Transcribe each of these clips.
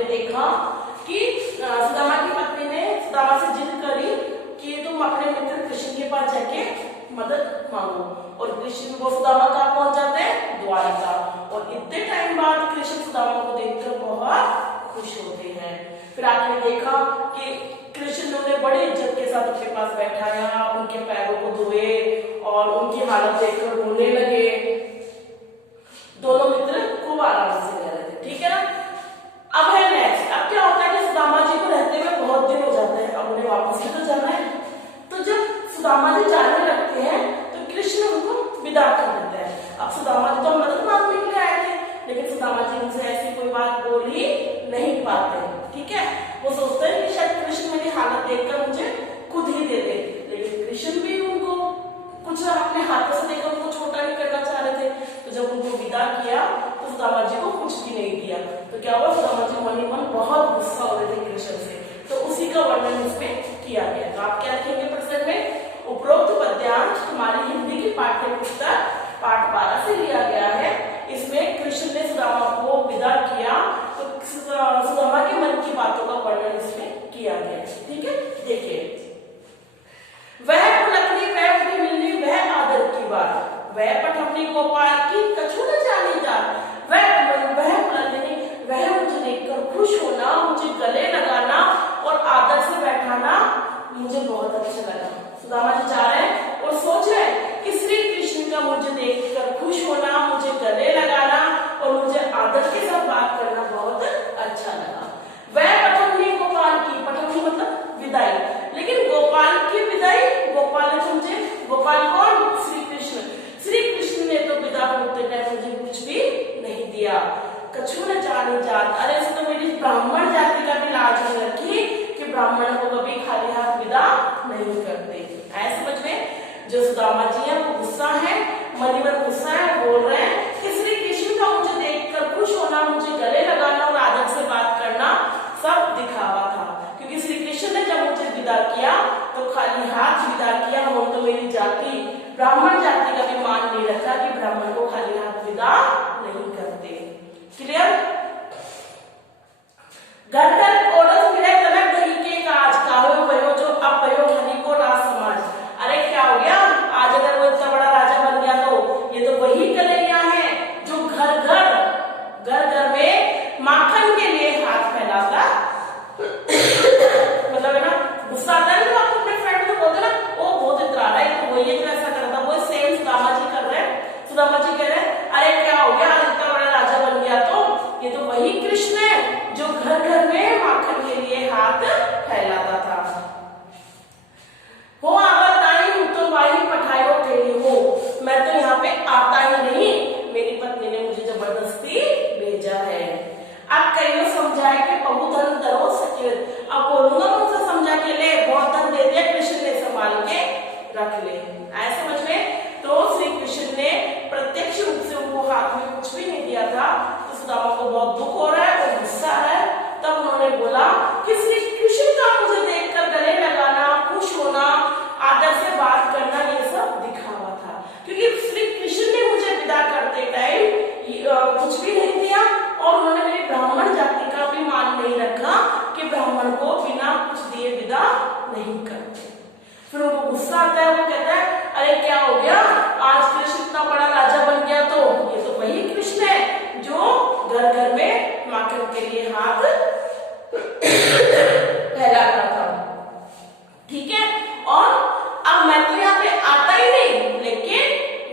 हमने देखा कि सुदामा की पत्नी ने सुदामा से जिद करी कि तुम अपने मित्र कृष्ण के पास जाके मदद मांगो, और कृष्ण वो सुदामा कहाँ पहुंच जाते हैं, द्वारका। और इतने टाइम बाद कृष्ण सुदामा को देखकर बहुत खुश होते हैं। फिर आपने देखा कि कृष्ण ने बड़ी इज्जत के साथ अपने पास बैठाया, उनके पैरों को धोए और उनकी हालत देखकर रोने लगे। दोनों मित्र खूब आराम से रह रहे थे, ठीक है ना। अब है नेक्स्ट, अब क्या होता है कि सुदामा जी को रहते हुए बहुत दिन हो जाते हैं, अब उन्हें वापस भी तो जाना है। तो जब सुदामा जी जाने लगते हैं तो कृष्ण उनको विदा कर देते हैं। अब सुदामा जी तो मदद मांगने के लिए आए थे, लेकिन सुदामा जी उनसे ऐसी कोई बात बोल ही नहीं पाते, ठीक है। वो सोचते हैं कि शायद कृष्ण मेरी हालत देखकर मुझे खुद ही दे दे, लेकिन कृष्ण भी उनको कुछ अपने हाथों से देखकर उनको छोटा नहीं करना चाह रहे थे। तो जब उनको विदा किया तो सुदामा जी को कुछ भी नहीं दिया। तो क्या हुआ, सुदामा जी मन ही मन बहुत गुस्सा हो रहे थे कृष्ण से। तो उसी का वर्णन इसमें किया गया। तो आप क्या लिखेंगे प्रश्न में, उपरोक्त पद्यांश हमारी हिंदी की पाठ्य पुस्तक पाठ 12 से लिया गया है। इसमें कृष्ण ने सुदामा को विदा किया तो सुदामा के मन की बातों का वर्णन इसमें किया गया है, ठीक है। देखिए, वह पुलकनी वह उनकी मिलनी वह आदर की बात, वह पठमनी गोपाल की कछु न जानी जात, वह पुलकनी वह मुझे देखकर खुश होना, मुझे गले लगाना और आदर से बैठाना मुझे बहुत अच्छा लगा। सुदामा जी जा रहे हैं और सोच रहे हैं कि श्री कृष्ण का मुझे देखकर खुश होना, मुझे गले लगाना और मुझे आदर के साथ बात करना बहुत अच्छा लगा। वह पठमनी गोपाल की, पठमनी मतलब विदाई, लेकिन गोपाल की विदाई, गोपाल ने समझे, गोपाल कौन, श्री कृष्ण। श्री कृष्ण ने तो विदा होते टाइम मुझे कुछ भी नहीं दिया। कछु न जानी जात, अरे इसने तो मेरी ब्राह्मण जाति का भी लाज नहीं रखी कि ब्राह्मण को कभी खाली हाथ विदा नहीं करते। ऐसे समझ में जो सुदामा जी है वो गुस्सा है, मन ही मन गुस्सा है, बोल रहे हैं कि श्री कृष्ण का मुझे देखकर खुश होना, मुझे गले लगाना और आदर से बात करना सब दिखावा था, क्योंकि श्री कृष्ण ने जब मुझे विदा किया तो खाली हाथ विदा किया। हम तो मेरी जाति ब्राह्मण जाति का भी मान नहीं रखा कि ब्राह्मण को खाली हाथ विदा नहीं करते। क्लियर। घर घर ओडस मिले तनक दही के काज काहो भयो जो अब भयो हरि को राज समाज। अरे क्या हो गया, आज अगर वो इतना बड़ा राजा बन गया तो ये तो वही कन्हैया है जो घर घर में माखन के लिए हाथ फैलाता। मतलब है ना, गुस्सा आता है ना, आप अपने फ्रेंड को बोलते ना वो बहुत इतरा रहा है, तो वही तो ऐसा करता, वो सेम सुदामा जी कर रहे हैं। सुदामा जी कह रहे हैं अरे क्या हो गया, आज इतना बड़ा राजा बन गया तो ये तो वही कृष्ण है जो घर घर में माखन के लिए हाथ फैलाता था। हो आवत आई हूं तो वाही पठायो तेरी हो, मैं तो यहाँ पे आता ही नहीं, मेरी पत्नी ने मुझे जबरदस्ती भेजा है। अब कईयों समझाए कि बहु धन दरो सचेत, अब बोलूंगा मुझसे समझा के ले, बहुत धन दे दिया कृष्ण ने, संभाल के रख ले। ऐसे समझ में तो श्री कृष्ण ने प्रत्यक्ष रूप से उनको हाथ में कुछ भी नहीं दिया था। तो सुदामा को बहुत दुख हो रहा है और गुस्सा है। तब उन्होंने बोला कि श्री कृष्ण का मुझे देखकर गले लगाना, खुश होना, आदर से बात करना ये सब दिखावा था, क्योंकि श्री कृष्ण ने मुझे विदा करते टाइम कुछ भी नहीं दिया और उन्होंने मेरी ब्राह्मण जाति का भी मान नहीं रखा कि ब्राह्मण को बिना कुछ दिए विदा नहीं करते। फिर उनको गुस्सा आता है, वो कहता है अरे क्या हो गया, आज कृष्ण इतना बड़ा राजा बन गया तो ये तो वही कृष्ण है जो घर घर में माखन के लिए हाथ फैलाता था, ठीक है। और अब मैं तो यहाँ पे आता ही नहीं, लेकिन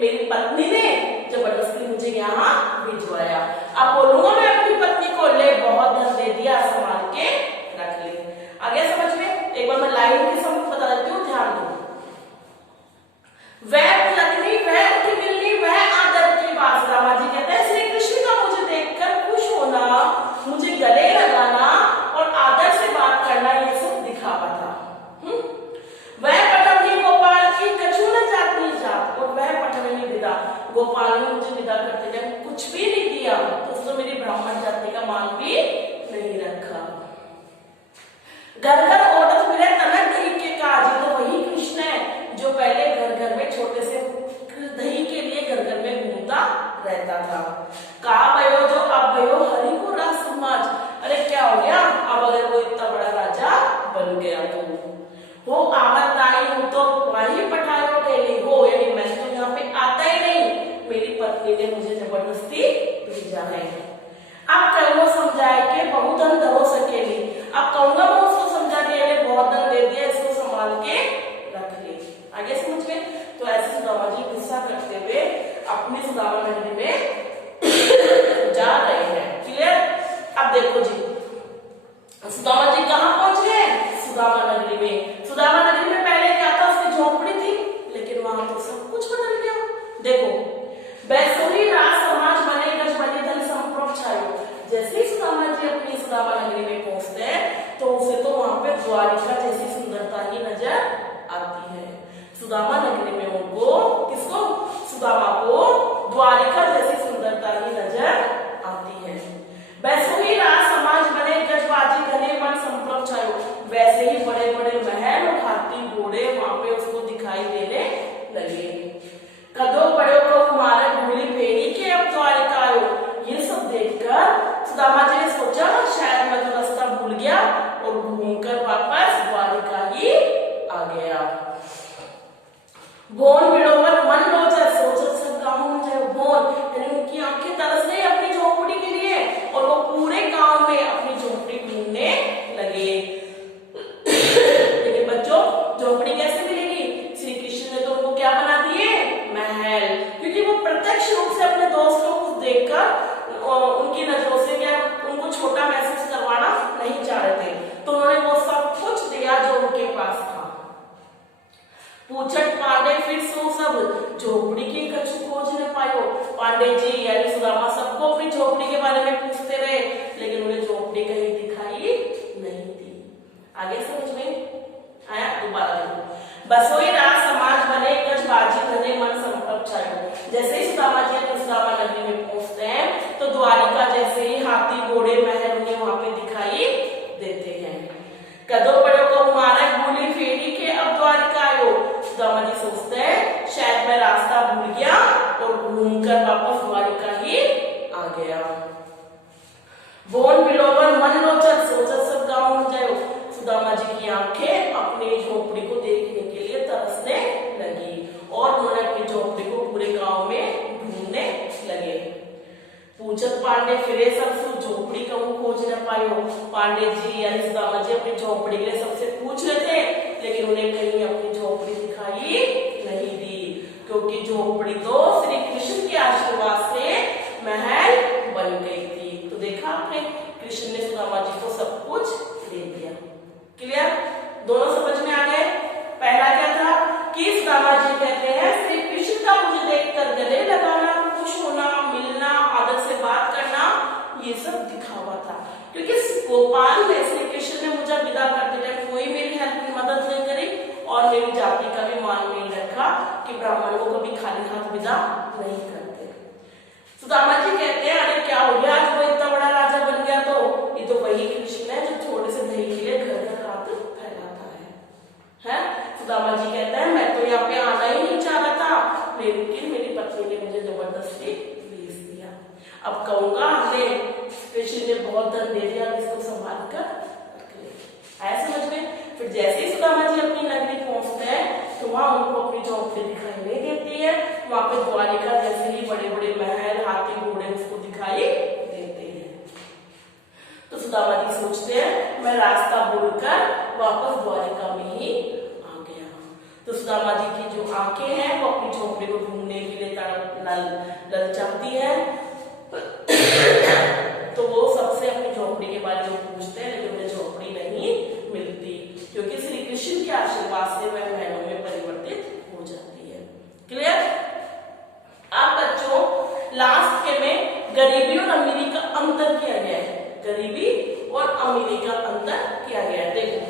मेरी पत्नी ने जबरदस्ती मुझे यहाँ भिजवाया। अब बोलूंगा मैं अपनी पत्नी को ले, बहुत धन दे दिया, संभाल के रख ले। आगे समझ में, एक बार मैं लाइन के समझ बता देती हूँ, ध्यान दो। वह पुलकनी वह उनकी मिलनी वह आदर की बात, रामा जी कहते हैं श्री कृष्ण का मुझे देखकर खुश होना, मुझे गले लगाना और आदर से बात करना ये सब दिखावा था। वह पठमनी गोपाल की कछु न जाती जात, और वह पठमनी विदा, गोपाल ने मुझे विदा करते टाइम कुछ भी नहीं दिया, तो उसने मेरी ब्राह्मण जाति का मान भी नहीं रखा। घर घर ओडस मिले तनक दही के हो आवत नाही हूं तो वही पठारो केली हो, यानी मैं तो यहाँ पे आता ही नहीं, मेरी पत्नी ने मुझे जबरदस्ती भेजा है। अब कहो समझाए के बहुत धन धरो सकेली, अब कहूंगा मैं उसको समझा के बहुत धन दे दिया, इसको संभाल के रख ले। आगे समझ में? तो ऐसे सुदामा जी गुस्सा करते हुए अपनी सुदामा नगरी में जा रहे हैं। क्लियर? अब देखो जी सुदामा जी कहाँ पहुंच गए? सुदामा नगरी में। सुदामा नगरी में पहले क्या था? उसकी झोपड़ी थी, लेकिन वहां तो सब कुछ बदल गया। देखो बैसोरी राज समाज बने गज बने धन संप्रभ छायो। जैसे ही सुदामा जी अपनी सुदामा नगरी में पहुंचते हैं तो उसे तो वहां पे द्वारिका जैसी सुंदरता ही नजर आती है। सुदामा नगरी में उनको किसको? सुदामा को द्वारिका जैसी सुंदरता ही नजर आती है। बैसोरी राज समाज बने गजबाजी घने मन संप्रभ छायो। वैसे ही बड़े बड़े महल और हाथी घोड़े वहां पे उसको दिखाई देने लगे। कदो बड़े को मारे भूली पेड़ी के अब द्वारिका आयो। ये सब देखकर सुदामा जी ने सोचा शायद मैं तो रास्ता भूल गया और घूमकर वापस द्वारिका ही आ गया। भोन बिड़ोवर मन रोचर सोचत सब गाँव में जाए। भोन यानी उनकी आंखें तरस गई अपनी झोपड़ी के लिए और वो पूरे गांव में अपनी झोपड़ी ढूंढने लगे। लेकिन बच्चों झोपड़ी कैसे मिलेगी? श्री कृष्ण ने तो उनको क्या बना दिए? महल। क्योंकि वो प्रत्यक्ष रूप से अपने दोस्तों को देखकर उनकी नजरों से क्या उनको छोटा महसूस करवाना नहीं चाह रहे थे, तो उन्होंने वो सब कुछ दिया जो उनके पास था। पूछट पांडे फिर सो सब झोपड़ी की कछु खोज न पायो। पांडे जी यानी सुदामा सबको अपनी झोपड़ी के बारे में पूछते रहे, लेकिन उन्हें झोपड़ी कहीं दिखाई नहीं दी। आगे समझ में आया? दोबारा देखो। बसोई राज समाज बने गजबाजी घने मन संप्रभ छायो। जैसे ही सुदामा जी अपनी सुदामा नगरी में पहुंचते हैं तो द्वारिका जैसे ही हाथी घोड़े महल उन्हें वहां पे दिखाई देते हैं। कदो बड़ो को मारा भूली फेरी के अब द्वारिका आयो। सुदामा जी सोचते हैं शायद मैं रास्ता भूल गया और घूमकर वापस द्वारिका ही आ गया। बोन बिलोवर मन रोचक सोचत सब गाँव में जाओ। सुदामा जी की आंखें अपनी झोपड़ी को देखने के लिए तरसने लगी और उन्होंने अपनी झोपड़ी को पूरे गांव में ढूंढने लगे। पूछत पांडे फिरे सब झोपड़ी कहूं खोज न पायो। पांडे जी यानी सुदामा जी अपनी झोपड़ी के लिए सबसे पूछ रहे थे, लेकिन उन्हें कहीं अपनी झोपड़ी दिखाई नहीं दी, क्योंकि झोपड़ी तो श्री कृष्ण के आशीर्वाद से महल बन गई थी। तो देखा आपने, कृष्ण ने सुदामा जी को सब कुछ दे दिया। क्लियर? दोनों समझ में आ गए? पहला क्या था कि सुदामा जी कहते हैं श्री कृष्ण का मुझे देखकर गले लगाना, खुश होना, मिलना, आदर से बात करना, ये सब दिखावा था। क्योंकि गोपाल में श्री कृष्ण ने मुझे विदा करते टाइम कोई मेरी हेल्प की मदद नहीं करी और मेरी जाति का भी मान नहीं रखा कि ब्राह्मण को कभी खाली हाथ विदा नहीं करते। सुदामा जी कहते हैं अरे क्या हो गया, आज वो इतना बड़ा राजा बन गया, तो ये तो वही कृष्ण है जो थोड़े से दही के लिए घर घर हाथ फैलाता है? सुदामा जी कहते हैं मैं तो यहाँ पे आना ही नहीं चाह रहा था, लेकिन मेरी पत्नी ने मुझे जबरदस्ती भेज दिया। अब कहूंगा हमने कृष्ण ने बहुत धन दे दिया, इसको संभाल कर रख ले। आया समझ में? फिर जैसे ही सुदामा जी अपनी नगरी पहुंचते हैं तो वहां उनको अपनी झोपड़ी दिखाई नहीं देती है। वहां पे द्वारिका जैसे ही बड़े बड़े महल हाथी घोड़े उसको दिखाई देते हैं। तो सुदामा जी सोचते हैं मैं रास्ता भूलकर वापस द्वारिका में ही आ गया। तो सुदामा जी की जो आंखें हैं वो अपनी झोपड़ी को ढूंढने के लिए ललचाती है। तो वो सबसे अपनी झोपड़ी के बारे में पूछते हैं, लेकिन उन्हें झोपड़ी नहीं मिलती, क्योंकि श्री कृष्ण के आशीर्वाद से वह महलों में परिवर्तित हो जाती है। क्लियर? अब बच्चों लास्ट के में गरीबी और अमीरी का अंतर किया गया है। गरीबी और अमीरी का अंतर किया गया है। देखो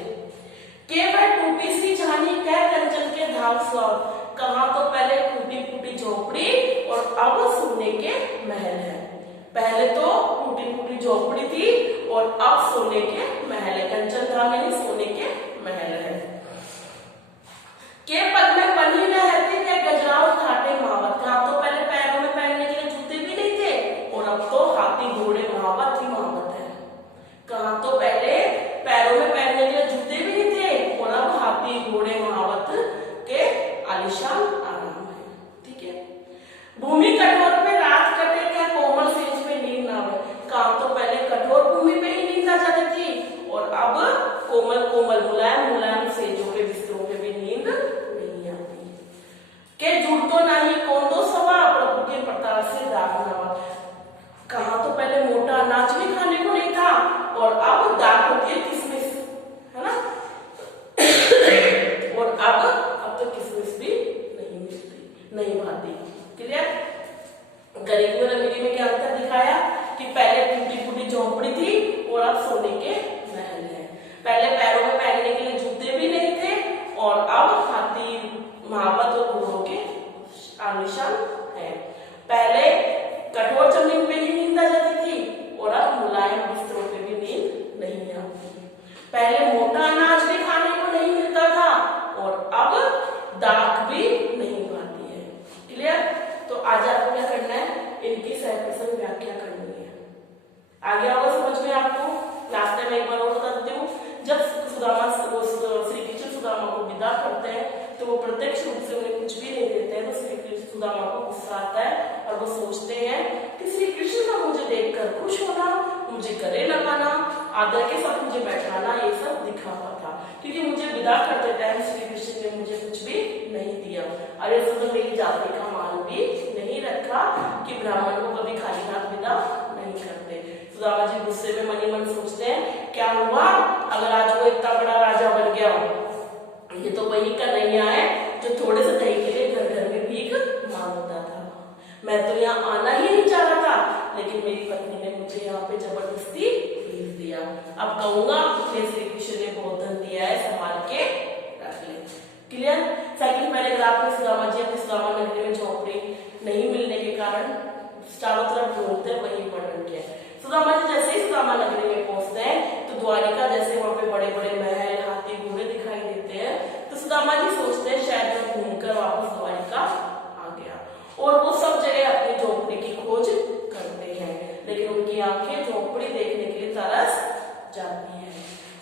के वह टूटी सी झानी कह कंचन के धाव स्वर। कहा तो पहले टूटी फूटी झोपड़ी और अब सोने के महल है। पहले तो टूटी फूटी झोपड़ी थी और अब सोने के महल है। कंचन धाम यानी सोने के महल है। के पग में बनी न रहती के गजराव ठाटे महावत। कहा तो पहले पैरों में पहनने के लिए जूते भी नहीं थे और अब तो हाथी घोड़े महावत ही महावत है। कहा तो पहले पैरों में पहनने के लिए जूते भी नहीं थे और अब हाथी आलीशान आराम है। ठीक है, भूमि कठोर पे रात कटे क्या कोमल सेज पे नींद ना आवे। काम तो पहले कठोर भूमि पे ही नींद आ जाती थी और अब कोमल कोमल मुलायम मुलायम सेजों पे बिस्तरों पे भी नींद नहीं आती। के जुड़ तो नहीं कौन दो सवा प्रभु के प्रताप से दाग नवा। कहा तो पहले मोटा अनाज भी खाने को नहीं था और अब दाग होती है किसमिस, है ना। और अब तो किसमिस भी नहीं मिलती, नहीं भाती। क्लियर। गरीबी और अमीरी में क्या अंतर दिखाया कि पहले टूटी फूटी झोंपड़ी थी और अब सोने के महल है। पहले पैरों में पहनने के लिए जूते भी नहीं थे और अब हाथी महावत और घोड़ों के आलीशान है। पहले कठोर जमीन पे ही नींद आ जाती थी और अब मुलायम बिस्तरों पे भी नींद नहीं आती। पहले मोटा अनाज भी खाने को नहीं मिलता था और अब दाख भी नहीं पाती है। क्लियर। तो आज आपको क्या करना है, इनकी सहप्रसंग व्याख्या करनी है। आगे होगा समझ में आपको। लास्ट टाइम एक बार और बता देती हूँ, जब सुदामा श्री कृष्ण सुदामा को विदा करते हैं तो वो प्रत्यक्ष रूप से उन्हें कुछ भी नहीं देते हैं, तो श्री कृष्ण सुदामा को गुस्सा आता है और वो सोचते हैं कि श्री कृष्ण का मुझे देखकर खुश होना, मुझे गले लगाना, आदर के साथ मुझे बैठाना, ये सब दिखावा था, क्योंकि मुझे विदा करते टाइम श्री कृष्ण ने मुझे कुछ भी नहीं दिया। अरे तो मेरी जाति का मान भी नहीं रखा कि ब्राह्मण को कभी खाली हाथ विदा नहीं करते। सुदामा जी गुस्से में मनी मन सोचते हैं क्या हुआ अगर आज वो इतना बड़ा राजा बन गया, ये तो वही कन्हैया है जो थोड़े से दही के लिए घर घर में भीख मांगता था। मैं तो यहाँ आना ही नहीं चाह रहा था, लेकिन मेरी पत्नी ने मुझे यहाँ पे जबरदस्ती भेज दिया। अब कहूंगा श्री कृष्ण ने बहुत धन दिया है, संभाल के रख ले। क्लियर। सेकंड पैराग्राफ में सुदामा जी अपनी सुदामा नगरी में झोंपड़ी नहीं मिलने के कारण चारों तरफ ढूंढते हैं, वही वर्णन किया है। सुदामा जी जैसे ही सुदामा नगरी में पहुंचते हैं तो द्वारिका जैसे वहां पे बड़े बड़े महल, हाथी घोड़े दिखाई देते हैं। तो सुदामा जी सोचते हैं शायद मैं घूमकर वापस द्वारिका आ गया, और वो सब जगह अपनी झोंपड़ी की खोज करते हैं, लेकिन उनकी आंखें झोंपड़ी देखने के लिए तरस जाती हैं।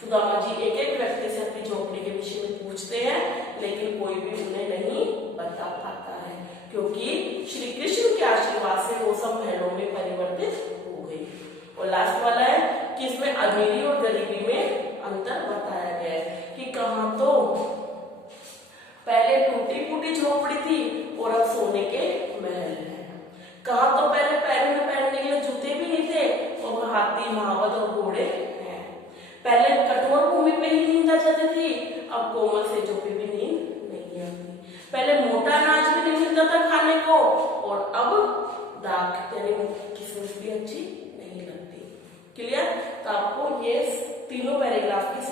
सुदामा जी एक एक व्यक्ति से अपनी झोंपड़ी के विषय में पूछते हैं, लेकिन कोई भी उन्हें नहीं बता पाता है, क्योंकि श्री कृष्ण के आशीर्वाद से वो सब महलों में परिवर्तित हो गई। और लास्ट वाला है कि इसमें अमीरी और गरीबी में अंतर बताया गया है कि कहाँ तो पहले टूटी फूटी झोपड़ी थी और अब सोने के महल है। कहाँ तो पहले पैरों में पहनने के लिए जूते भी नहीं थे और हाथी महावत और घोड़े हैं। पहले कठोर भूमि पे ही नींद आ जाती थी, अब कोमल सेजों पे भी नींद नहीं आती। पहले मोटा अनाज भी नहीं मिलता था खाने को और अब दाख यानी किसमिस भी अच्छी नहीं लगती। क्लियर। तो आपको ये तीनों पैराग्राफ की